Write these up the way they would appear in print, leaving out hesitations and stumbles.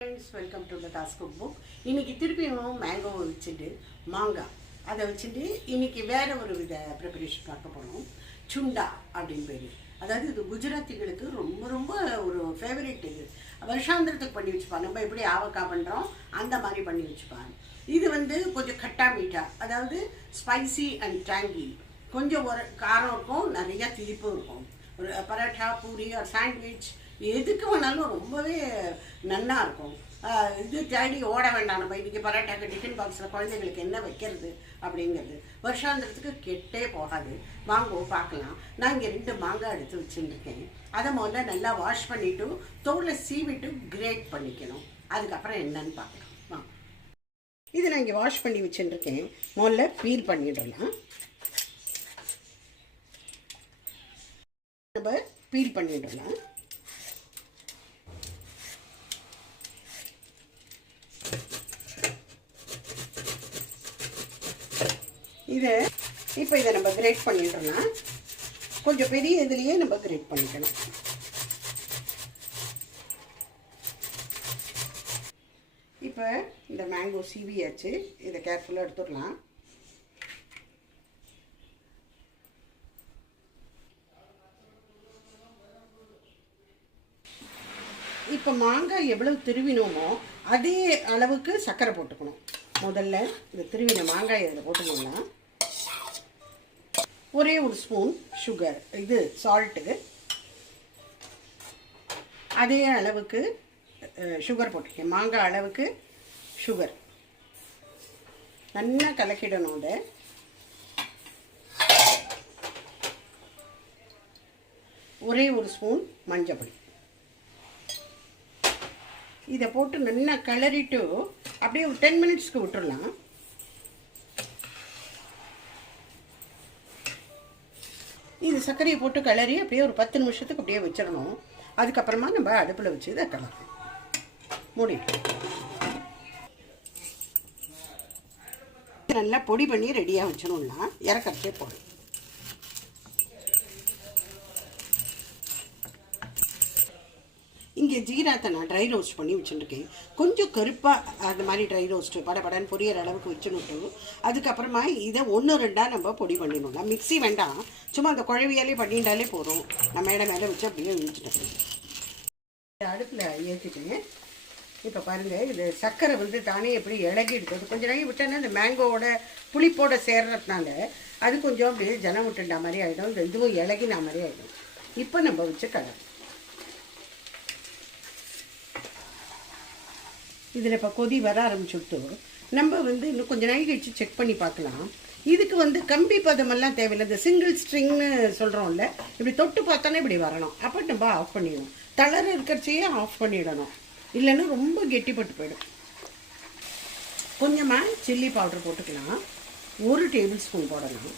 Friends, welcome to the Task Book. இன்னைக்கு திருப்பியும் மேங்கோவை வச்சுட்டு மாங்காய் அதை வச்சுட்டு இன்னைக்கு வேற ஒரு வித ப்ரிப்பரேஷன் பார்க்க போகிறோம். சுண்டா அப்படின்னு பேர். அதாவது இது குஜராத்திகளுக்கு ரொம்ப ரொம்ப ஒரு ஃபேவரட். இது வருஷாந்திரத்துக்கு பண்ணி வச்சுப்பாங்க. நம்ம எப்படி ஆவக்காய் பண்ணுறோம் அந்த மாதிரி பண்ணி வச்சுப்பாங்க. இது கொஞ்சம் கட்டா மீட்டா, அதாவது ஸ்பைசி அண்ட் டேங்கி, கொஞ்சம் ஒரு காரம் இருக்கும், நிறையா திரிப்பும் இருக்கும். ஒரு பரோட்டா, பூரி ஒரு சாண்ட்விச் எதுக்கு வேணாலும் ரொம்பவே நல்லா இருக்கும். இது தேடி ஓட வேண்டாம். நம்ம இன்றைக்கி பரோட்டாக்கு டிஃபன் பாக்ஸில் குழந்தைங்களுக்கு என்ன வைக்கிறது அப்படிங்கிறது வருஷாந்திரத்துக்கு கெட்டே போகாது. வாங்கோ பார்க்கலாம். நான் இங்கே 2 மாங்காய் எடுத்து வச்சுருக்கேன். அதை முதல்ல நல்லா வாஷ் பண்ணிவிட்டு தோலை சீவிட்டு கிரேட் பண்ணிக்கணும். அதுக்கப்புறம் என்னன்னு பார்க்கலாம். வாங்க. இது நான் இங்கே வாஷ் பண்ணி வச்சுருக்கேன். முதல்ல பீல் பண்ணிடலாம். நம்ம பீல் பண்ணிடலாம். இப்போ இதை நம்ம கிரேட் பண்ணிட்டோம்னா கொஞ்சம் பெரிய இதுலேயே நம்ம கிரேட் பண்ணிக்கணும். இப்போ இந்த மேங்கோ சீவியாச்சு. இதை கேர்ஃபுல்லாக எடுத்துடலாம். இப்போ மாங்காய் எவ்வளவு திருவினோமோ அதே அளவுக்கு சர்க்கரை போட்டுக்கணும். முதல்ல இந்த திருவின மாங்காய் இதில் போட்டுக்கணும். ஒரே ஒரு ஸ்பூன் சுகர், இது சால்ட்டு, அதே அளவுக்கு சுகர் போட்டிருக்கேன். மாங்காய் அளவுக்கு சுகர் நல்லா கலக்கிடணும். அதை ஒரே ஒரு ஸ்பூன் மஞ்சள் பொடி இதை போட்டு நல்லா கிளறிட்டு அப்படியே ஒரு 10 மினிட்ஸ்க்கு விட்டுடலாம். இது சர்க்கரையை போட்டு கிளறி அப்படியே ஒரு 10 நிமிஷத்துக்கு அப்படியே வச்சிடணும். அதுக்கப்புறமா நம்ம அடுப்பில் வச்சு இதை கிளறணும். மூடிட்டு நல்லா பொடி பண்ணி ரெடியாக வச்சிடணும்னா இறக்கறதே போடும். இங்கே ஜீராத்தை நான் ட்ரை ரோஸ்ட் பண்ணி வச்சுருக்கேன். கொஞ்சம் கருப்பாக அது மாதிரி ட்ரை ரோஸ்ட்டு படன்னு பொரியற அளவுக்கு வச்சுனுட்டு அதுக்கப்புறமா இதை 1-2 நம்ம பொடி பண்ணிடணும்னா மிக்ஸி வேண்டாம், சும்மா அந்த குழவியாலே பண்ணிட்டாலே போதும். நான் மேலே வச்சு அப்படியே இழுச்சிட்டேன். அடுப்பில் ஏற்றிட்டேன். இப்போ பாருங்கள், இது சர்க்கரை தானே எப்படி இலகி எடுத்தது. கொஞ்சம் நாளைக்கு விட்டேன்னா இந்த மேங்கோவோட புளிப்போட சேர்றதுனால அது கொஞ்சம் அப்படியே ஜனம் விட்டுண்டா மாதிரி ஆகிடும். இந்த இதுவும் இலகினா மாதிரி ஆகிடும். இப்போ நம்ம வச்சு கலர் இதில் இப்போ கொதி வர ஆரம்பிச்சுட்டு நம்ம இன்னும் கொஞ்சம் நாளைக்கு வச்சு செக் பண்ணி பார்க்கலாம். இதுக்கு கம்பி பதமெல்லாம் தேவையில்லை. இந்த சிங்கிள் ஸ்ட்ரிங்னு சொல்கிறோம்ல, இப்படி தொட்டு பார்த்தோன்னே இப்படி வரணும். அப்போ நம்ம ஆஃப் பண்ணிடணும். தளர இருக்கிறச்சையே ஆஃப் பண்ணிடணும், இல்லைன்னா ரொம்ப கெட்டிப்பட்டு போயிடும். கொஞ்சமாக சில்லி பவுடர் போட்டுக்கலாம். 1 டேபிள் ஸ்பூன் போடலாம்.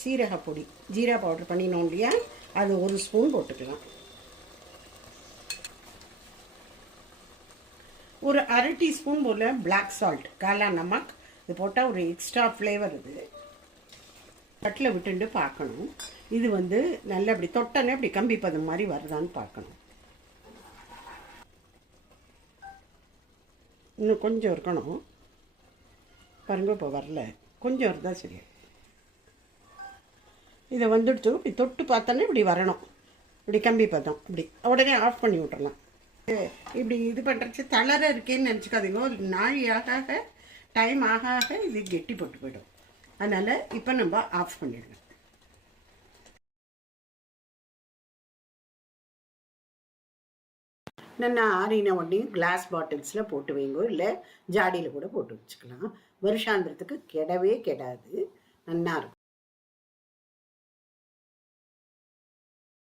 சீரக பொடி, ஜீரா பவுடர் பண்ணினோம் இல்லையா, அது 1 ஸ்பூன் போட்டுக்கலாம். ஒரு அரை டீஸ்பூன் போல் பிளாக் சால்ட், காலா நமக், இது போட்டால் ஒரு எக்ஸ்ட்ரா ஃப்ளேவர். இது தட்டில் விட்டுண்டு பார்க்கணும். இது நல்லா இப்படி தொட்டனே இப்படி கம்பி பதம் மாதிரி வருதான்னு பார்க்கணும். இன்னும் கொஞ்சம் இருக்கணும். பாருங்க, இப்போ வரல, கொஞ்சம் இருந்தால் சரியா. இதை வந்துடுச்சு. இப்படி தொட்டு பார்த்தோன்னே இப்படி வரணும், இப்படி கம்பி பதம். இப்படி உடனே ஆஃப் பண்ணி விட்டுறலாம். இப்படி இது பண்ணுறச்சு தளர இருக்கேன்னு நினச்சிக்காதீங்க. ஒரு நாழியாக டைம் ஆக இது கெட்டி போட்டு போயிடும். அதனால் இப்போ நம்ம ஆஃப் பண்ணிடலாம். நான் ஆறின உடனே கிளாஸ் பாட்டில்ஸில் போட்டு வைங்க, இல்லை ஜாடியில் கூட போட்டு வச்சுக்கலாம். வருஷாந்திரத்துக்கு கெடவே கெடாது, நல்லா இருக்கும்.